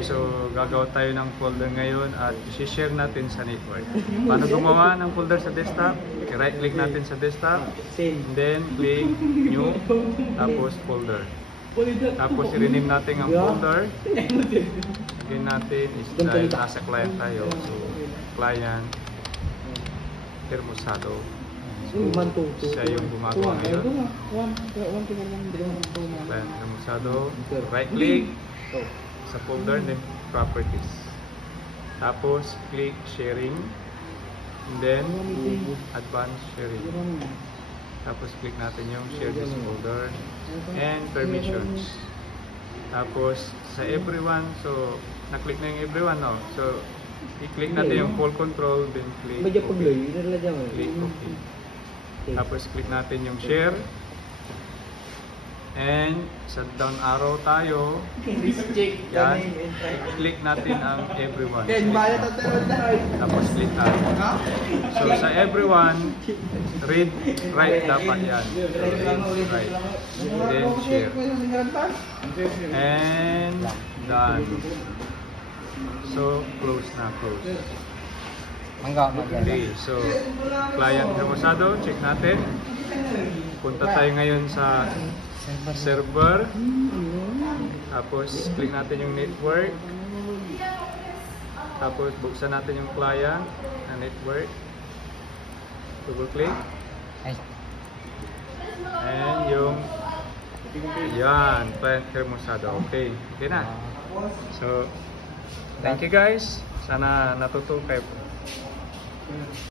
Okay, so gagawa tayo ng folder ngayon at i-share natin sa network. Paano gumawa ng folder sa desktop? I-right click natin sa desktop, and then click new, tapos folder. Tapos i-rename natin ang folder. Again natin is dahil nasa client tayo. So client Hermosado. So, siya yung gumagawa ngayon. Client Hermosado. Right click sa folder, then properties. Tapos click sharing, and then advanced sharing. Tapos click natin yung share this folder and permissions. Tapos sa everyone, so na-click na yung everyone, no? So i-click natin yung full control, then click OK. Click OK. Tapos click natin yung share. And sa down arrow tayo, yan, click natin ang everyone. Tapos click natin. So sa everyone, read, write dapat yan. So read, write. Then share. And done. So close na, close. Okay, so client Hermosado, check natin. Punta tayo ngayon sa server. Tapos click natin yung network. Tapos buksan natin yung client na network. Double click. And yung yan, client Hermosado. Okay, okay na. So thank you guys. Sana natuto kayo.